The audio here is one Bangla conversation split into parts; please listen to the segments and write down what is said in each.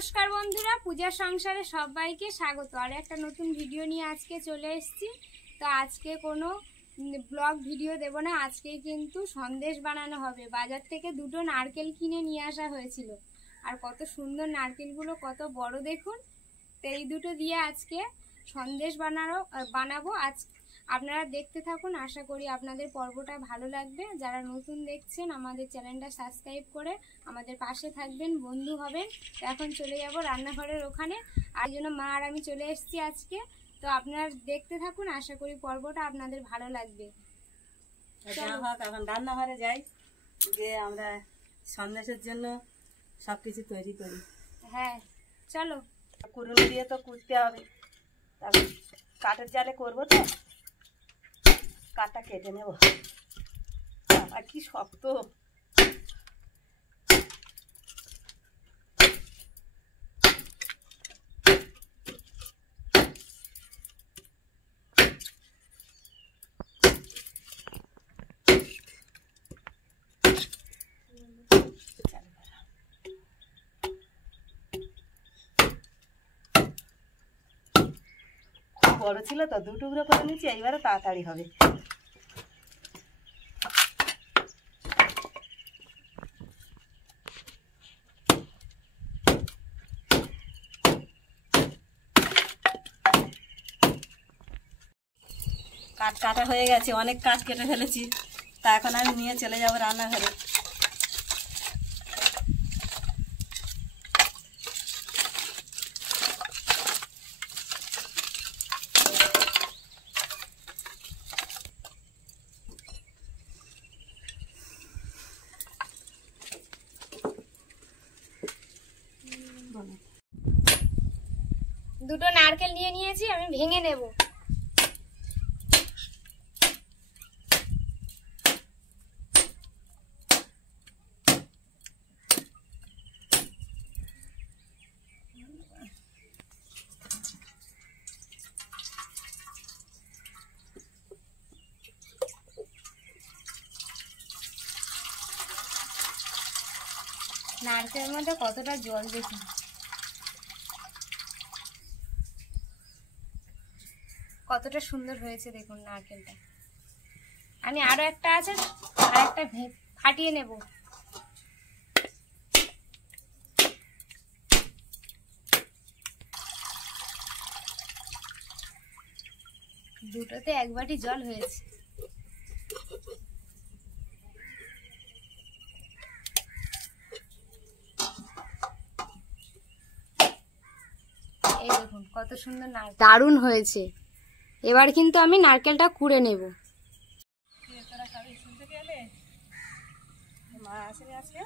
নমস্কার বন্ধুরা, পূজার সংসারে সবাইকে স্বাগত। আর একটা নতুন ভিডিও নিয়ে আজকে চলে এসেছি। তো আজকে কোনো ব্লগ ভিডিও দেব না, আজকে কিন্তু সন্দেশ বানানো হবে। বাজার থেকে দুটো নারকেল কিনে নিয়ে আসা হয়েছিল, আর কত সুন্দর নারকেলগুলো, কত বড় দেখুন। তো এই দুটো দিয়ে আজকে সন্দেশ বানাবো। আজ আপনারা দেখতে থাকুন, আশা করি আপনাদের পর্বটা ভালো লাগবে। যারা নতুন দেখছেন আমাদের চ্যানেলটা সাবস্ক্রাইব করে আমাদের পাশে থাকবেন, বন্ধু হবেন। তো এখন চলে যাব রান্নাঘরের ওখানে, আর জন্য মা আর আমি চলে এসেছি আজকে। তো আপনারা দেখতে থাকুন, আশা করি পর্বটা আপনাদের ভালো লাগবে। এখন রান্নাঘরে যাই, যে আমরা সন্দেশের জন্য সবকিছু তৈরি করি। হ্যাঁ চলো। কুড়ুনি দিয়ে তো কুড়তে হবে, তারপর কাঠের জালে করবো, তো কাঠটা কেটে নেব। আর কি শক্ত! বড় ছিল তো, দু টুকরো করে নিচ্ছি, এইবারে তাড়াতাড়ি হবে। কাঠ কাটা হয়ে গেছে, অনেক কাঠ কেটে ফেলেছি। তা এখন আমি নিয়ে চলে যাবো রান্নাঘরে। দুটো নারকেল নিয়ে নিয়েছি, আমি ভেঙে নেব। নারকেলের মধ্যে কতটা জল দেখুন, কতটা সুন্দর হয়েছে দেখুন নারকেলটা। আমি আরো একটা আছে, আর একটা ফাটিয়ে নেব। দুটোতে এক বাটি জল হয়েছে। এই দেখুন কত সুন্দর নারকেল, দারুণ হয়েছে। এবার কিন্তু আমি নারকেলটা কুড়ে নেব। মা আসেনি আজকে,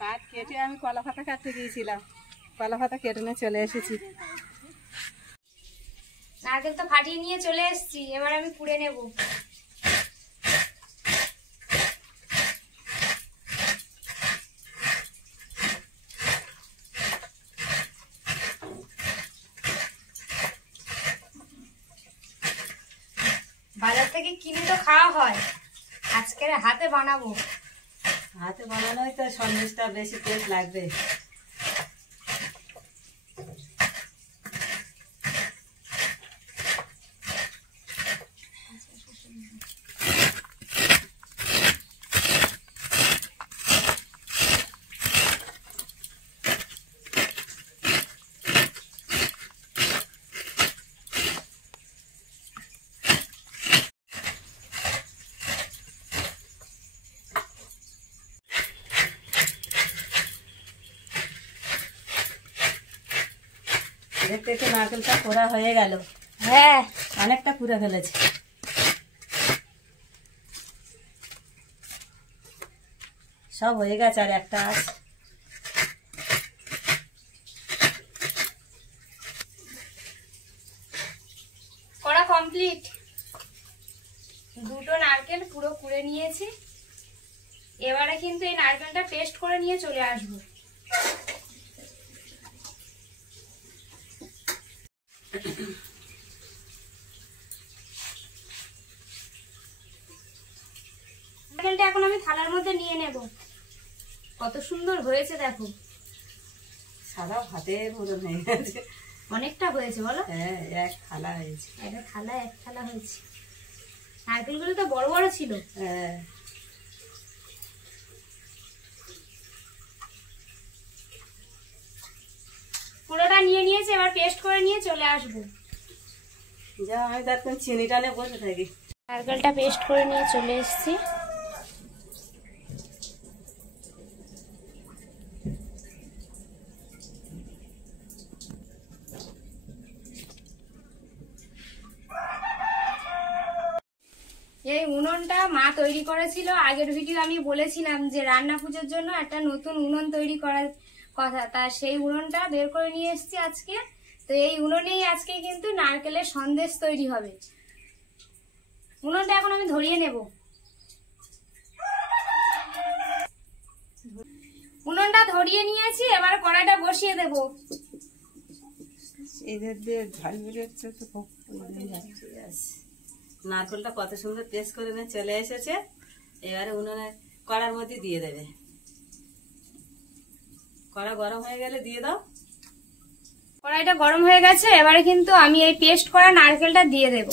কাঠ কেটে আমি কলা পাতা কাটতে গিয়েছিলাম, কলা পাতা কেটে নিয়ে চলে এসেছি। নারকেল তো ফাটিয়ে নিয়ে চলে এসেছি, এবার আমি কুড়ে নেব। বাজার থেকে কিনে তো খাওয়া হয়, আজকের হাতে বানাবো। হাতে বানানোই তো সন্দেশটা বেশি টেস্ট লাগবে। দেখতে দেখতে নারকেলটা কোড়া হয়ে গেল। হ্যাঁ, অনেকটা কুড়ে ফেলেছে। সব হয়ে গেছে, আর একটা আছে। করা কমপ্লিট। দুটো নারকেল পুরো কুড়ে নিয়েছি। এবারে কিন্তু এই নারকেলটা পেস্ট করে নিয়ে চলে আসবো। নারকেলটা এখন আমি থালার মধ্যে নিয়ে নেব। কত সুন্দর হয়েছে দেখো। সাদা ভাতের মতন হয়ে গেছে। অনেকটা হয়েছে বলো? হ্যাঁ, এক থালা হয়েছে। এক থালা হয়েছে। নারকেলগুলো তো বড় বড় ছিল। হ্যাঁ, পুরোটা নিয়ে নিয়েছি, এবার পেস্ট করে নিয়ে চলে আসবো। যা আমি তার চিনিটা নিয়ে বসে থাকি। নারকেলটা পেস্ট করে নিয়ে চলে এসেছি। এই উনুনটা মা তৈরি করেছিল। আগের ভিডিও আমি বলেছিলাম যে রান্না পুজোর জন্য একটা নতুন উনুন তৈরি করার কথা, তা সেই উনুনটা বের করে নিয়ে এসেছি আজকে। তো এই উনুনেই আজকে কিন্তু নারকেলের সন্দেশ তৈরি হবে। উনুনটা এখন আমি ধরিয়ে নেব। উনুনটা ধরিয়ে নিয়েছি, এবার কড়াইটা বসিয়ে দেব। এদের দিয়ে ঝাল বেরোচ্ছে তো খুব নারকেলটা কত সুন্দর পেস্ট করে নিয়ে চলে এসেছে। এবারে উনুনে কড়ার মধ্যে দিয়ে দেবে। কড়া গরম হয়ে গেলে দিয়ে দাও। কড়াইটা গরম হয়ে গেছে, এবারে কিন্তু আমি এই পেস্ট করা নারকেলটা দিয়ে দেব।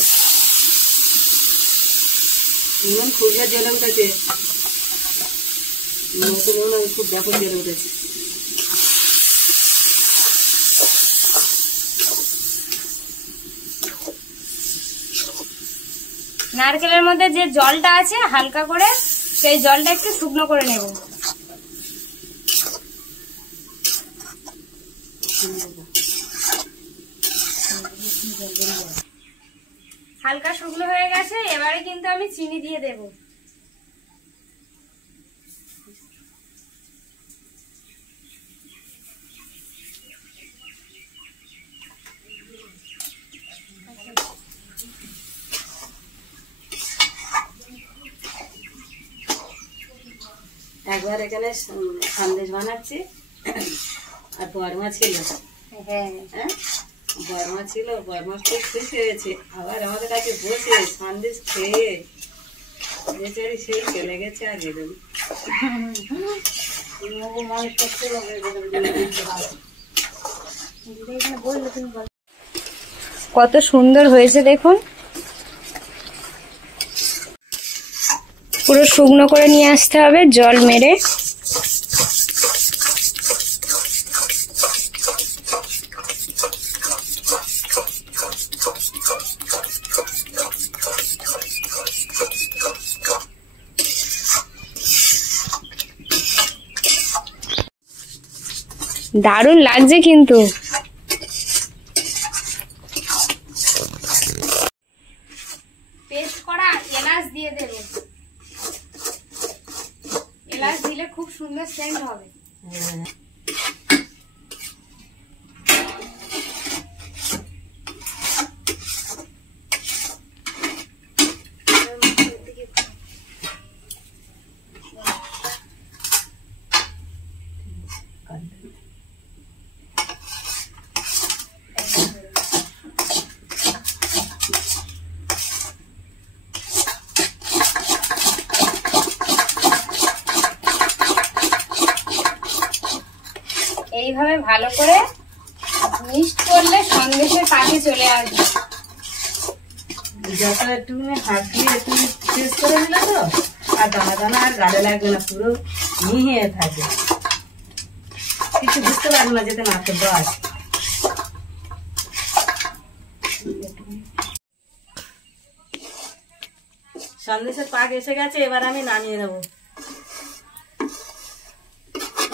উনুন খুব জ্বলে উঠেছে, নতুন উনুন খুব ব্যাপক জ্বলে উঠেছে। নারকেলের মধ্যে যে জলটা আছে হালকা করে সেই জলটা একটু শুকনো করে নেব। হালকা শুকনো হয়ে গেছে, এবারে কিন্তু আমি চিনি দিয়ে দেব। একবার এখানে সন্দেশ বানাচ্ছি, আর বর্মা ছিল। হ্যাঁ, বর্মা ছিল, বর্মা খুব খুশি হয়েছে। আবার আমাদের কাছে বসে সন্দেশ খেয়ে বেচারি সেই চলে গেছে। আর বেরোনি কত সুন্দর হয়েছে দেখুন। পুরো শুকনো করে নিয়ে আসতে হবে জল মেরে। দারুণ লাগছে কিন্তু। পেস্ট করা এলাচ দিয়ে দেব। এলাচ দিলে খুব সুন্দর সেন্ট হবে। এইভাবে ভালো করে মিক্সড করলে সন্দেশের পাকে চলে আসবে। যত একটু হাত দিয়ে একটু পেস্ট করে দিলে তো আর দানা দানা আর গালে লাগবে না, পুরো মিহিয়ে থাকে, কিছু বুঝতে পারবে না যেতে নারকেল দেওয়া আছে। সন্দেশের পাক এসে গেছে, এবার আমি নামিয়ে নেবো।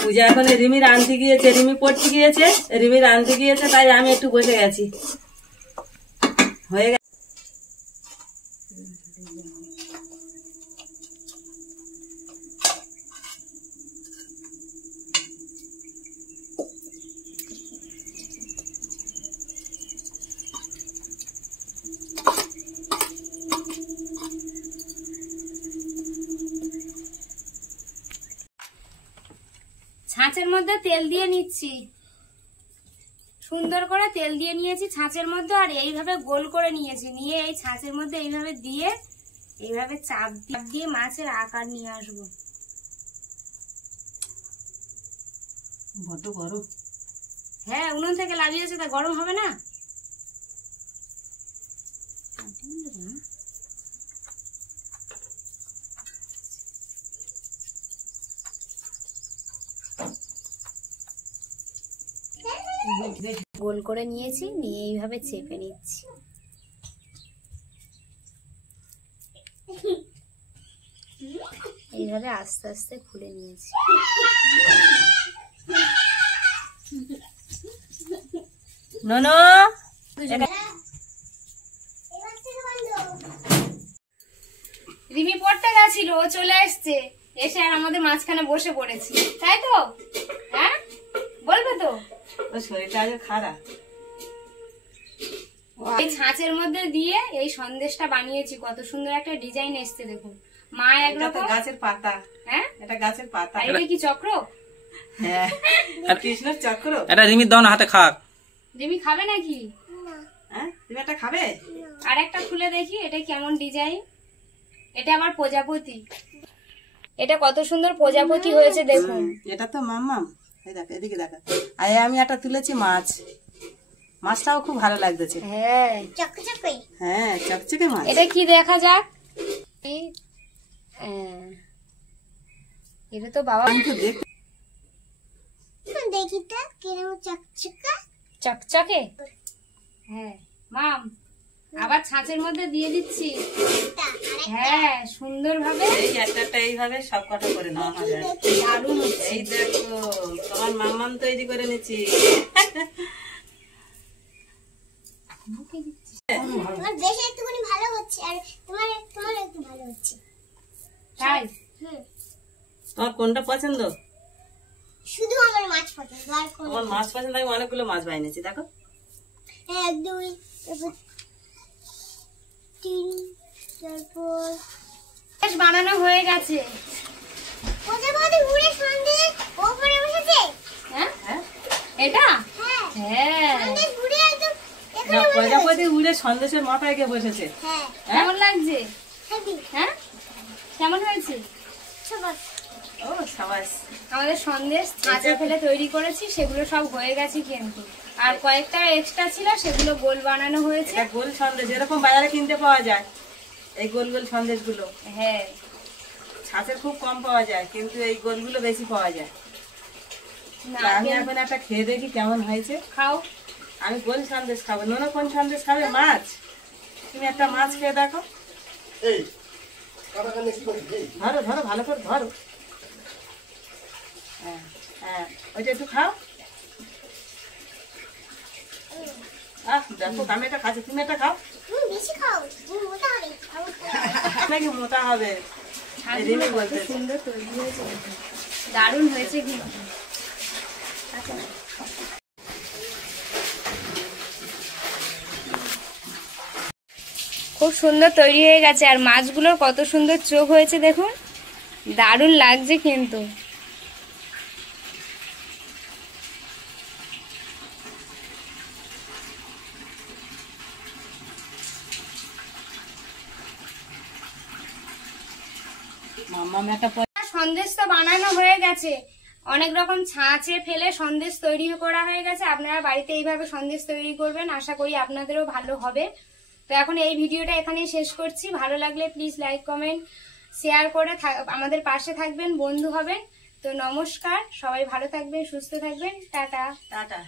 পূজা এখন রিমির আনতে গিয়েছে, রিমি পড়তে গিয়েছে, রিমির আনতে গিয়েছে, তাই আমি একটু বসে গেছি। হয়ে গেছে। ছাঁচের মধ্যে তেল দিয়ে নিচ্ছি, সুন্দর করে তেল দিয়ে নিয়েছি ছাঁচের মধ্যে। আর এইভাবে গোল করে নিয়েছি, নিয়ে এই ছাঁচের মধ্যে এইভাবে দিয়ে এইভাবে চাপ দিয়ে মাছের আকার নিয়ে আসবো। বড্ড গরম। হ্যাঁ উনুন থেকে লাগিয়েছে, তা গরম হবে না? গোল করে নিয়েছি, নিয়ে এইভাবে চেপে নিচ্ছি। এইভাবে আস্তে আস্তে খুলে নিয়েছি। ননো রিমি পড়তে গেছিল, ও চলে এসছে, এসে আর আমাদের মাঝখানে বসে পড়েছি, তাই তো? হ্যাঁ বলবে তো? ওর শরীরটা আজ খারাপ। এই ছাঁচের মধ্যে দিয়ে এই সন্দেশটা বানিয়েছি, কত সুন্দর একটা ডিজাইন এসছে দেখুন। মা এটা তো একরকম, গাছের পাতা। হ্যাঁ এটা গাছের পাতা। আর এটা কি চক্র? হ্যাঁ কৃষ্ণের চক্র। এটা রিমির দাও না, হাতে খাক। রিমি খাবে নাকি? হ্যাঁ তুমি একটা খাবে? আর একটা খুলে দেখি এটা কেমন ডিজাইন। এটা আবার প্রজাপতি, এটা কত সুন্দর প্রজাপতি হয়েছে দেখুন। এটা তো মাম্মাম। এই দেখ, এদিকে দেখা। আর আমি একটা তুলেছি মাছ, মাছটাও খুব ভালো লাগতেছে। হ্যাঁ হ্যাঁ চকচকে মাছ। এটা কি দেখা যাক। এটা তো বাবা আমি তো দেখ চকচকে। হ্যাঁ মাম, আবার ছাঁচের মধ্যে দিয়ে দিচ্ছি। হ্যাঁ সুন্দর ভাবে এই একটা এইভাবে সব কটা করে নেওয়া হবে। দারুণ হচ্ছে। এই দেখো তোমার মাম্মাম তৈরি করে নিচ্ছি। তাই তোমার কোনটা পছন্দ? শুধু আমার মাছ পছন্দ, আর কোন আমার মাছ পছন্দ। আমি অনেকগুলো মাছ বানিয়েছি দেখো। 1 2 তারপর 3 তারপর বেশ বানানো হয়ে গেছে। প্রজাপতি উড়ে সন্দেশ ওপরে বসেছে। হ্যাঁ হ্যাঁ এটা হ্যাঁ হ্যাঁ সন্দেশ উড়ে একদম না, এখানে বসেছে। প্রজাপতি উড়ে সন্দেশের মাথায় গিয়ে বসেছে। হ্যাঁ কেমন লাগছে? হেভি হ্যাঁ কেমন হয়েছে? সবাই ও সাবাস। আমাদের সন্দেশ ছাঁচে ফেলে তৈরি করেছি, সেগুলো সব হয়ে গেছে কিন্তু। আর কয়েকটা এক্সট্রা ছিল, সেগুলো গোল বানানো হয়েছে। এটা গোল সন্দেশ যেরকম বাজারে কিনতে পাওয়া যায়, এই গোল গোল সন্দেশগুলো হ্যাঁ ছাঁচের খুব কম পাওয়া যায়, কিন্তু এই গোলগুলো বেশি পাওয়া যায়। না, তা আমি এখন একটা খেয়ে দেখি কেমন হয়েছে। খাও। আমি গোল সন্দেশ খাবো, নোনা কোন সন্দেশ খাবে? মাছ। তুমি একটা মাছ খেয়ে দেখো। ধরো ধরো ভালো করে ধরো। হ্যাঁ হ্যাঁ ওইটা একটু খাও। দেখো আমি এটা খাচ্ছি, তুমি এটা খাও। তুমি বেশি খাও, তুমি মোটা হবে। নাকি মোটা হবে? রিমি বলতে সুন্দর তৈরি হয়েছে, দারুণ হয়েছে কিন্তু। খুব সুন্দর তৈরি হয়ে গেছে, আর মাছগুলোর কত সুন্দর চোখ হয়েছে দেখুন, দারুণ লাগছে কিন্তু। মাম্মাম একটা সন্দেশ তো বানানো হয়ে গেছে, অনেক রকম ছাঁচে ফেলে সন্দেশ তৈরি করা হয়ে গেছে। আপনারা বাড়িতে এইভাবে সন্দেশ তৈরি করবেন, আশা করি আপনাদেরও ভালো হবে। তো এখন এই ভিডিওটা এখানেই শেষ করছি। ভালো লাগলে প্লিজ লাইক কমেন্ট শেয়ার করে আমাদের পাশে থাকবেন, বন্ধু হবেন। তো নমস্কার, সবাই ভালো থাকবেন, সুস্থ থাকবেন, টাটা। টাটা।